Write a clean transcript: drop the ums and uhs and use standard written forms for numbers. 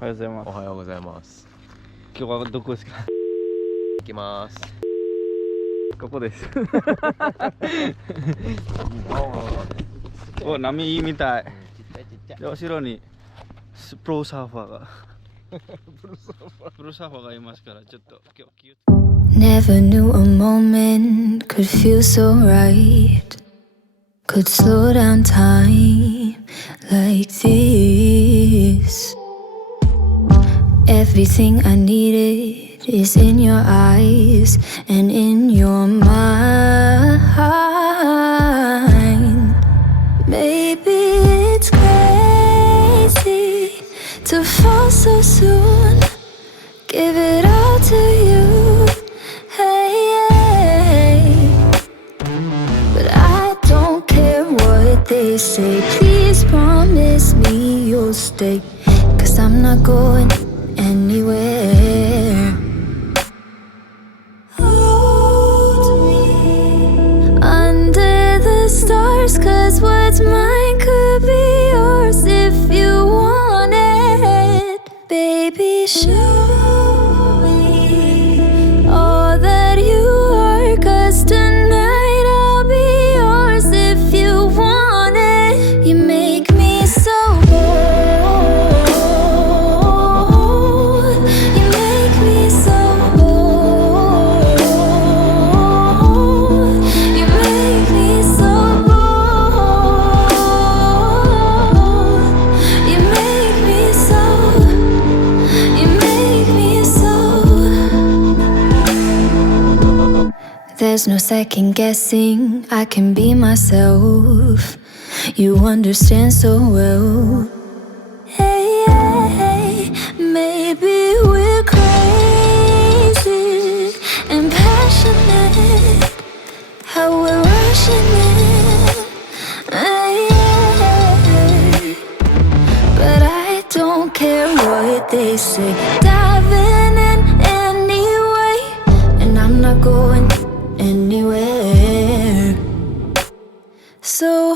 おはようございます。おはようございます。今日はどこですか？行きます。ここです。お、波いいみたい。で、後ろにプロサーファーがプロサーファーがいますから、ちょっと今日気をつけ。 Never knew a moment could feel so right, could slow down time like this. Everything I needed is in your eyes and in your mind. Maybe it's crazy to fall so soon, give it all to you, hey. But I don't care what they say, please promise me you'll stay, 'cause I'm not going anywhere. Hold me under the stars, 'cause what's mine could be yours if you want it. Baby, show me all that you are, 'cause tonight I'll be yours if you want it. You make me so bold, you make me so bold, you make me so bold, you make me so, you make me so. There's no second guessing, I can be myself. You understand so well. Hey, hey, maybe we're crazy and passionate, how we're rushing in. Hey, hey, but I don't care what they say, diving in anyway, and I'm not going anywhere. So